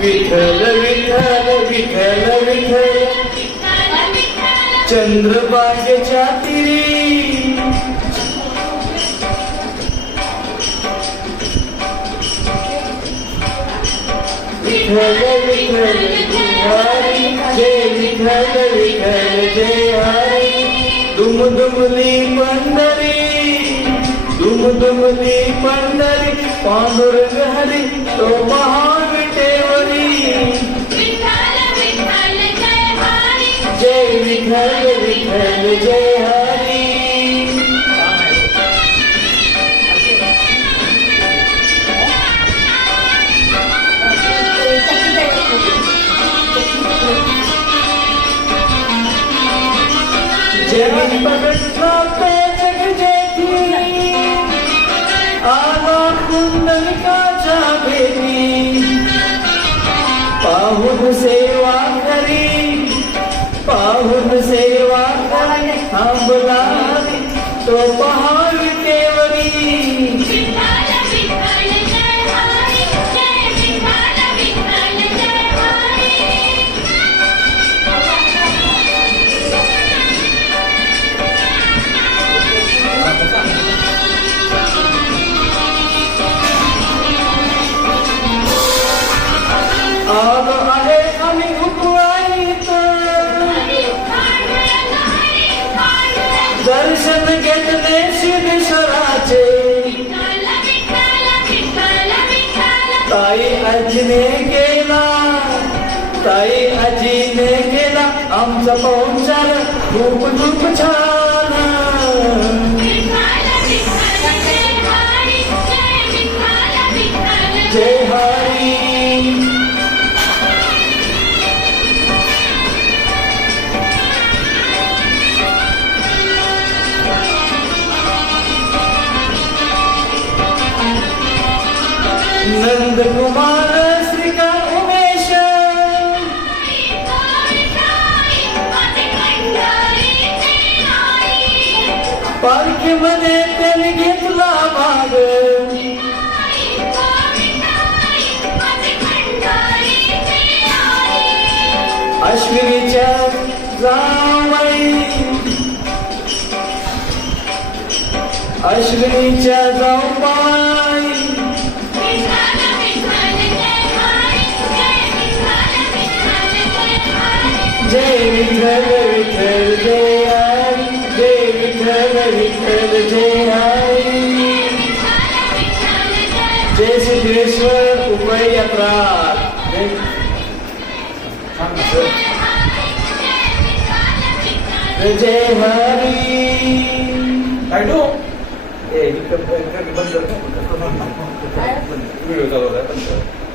विठ्ठल विठ्ठल विठ्ठल विठ्ठल चंद्रभागेच्या तीरी विठ्ठल विठ्ठल हरी जय विठ्ठल विठ्ठल जय हरी दुमदुमली पंढरी दुमदुमली पंढरी पांडुरंग हरी तो महाविटेवरी जय विठ्ठल विठ्ठल जय हरी जमीन पकड़ना पे जग जेठी आला कुंडल का जाबेरी पाहुन सेवा करी पाहुन सेवा करी थांबलारी तो महाविटेवरी आलो आहे आम्ही उपवाईत दर्शन घेतले सिद्धेश्वराचे ताई आजीने केला ताई आजीने केला आमचा पाहुणचार खूप खूप छान जय हरी नंद कुमार श्रीकांत उमेश पालखीमध्ये त्याने घेतला भाग अश्विनीच्या जावई अश्विनीच्या जाऊबाई जय विठ्ठल विठ्ठल जय हरी जय विठ्ठल विठ्ठल जय हरी जय सिद्धेश्वर उभय यात्रा जय हरी व्हिडिओ चालू आहे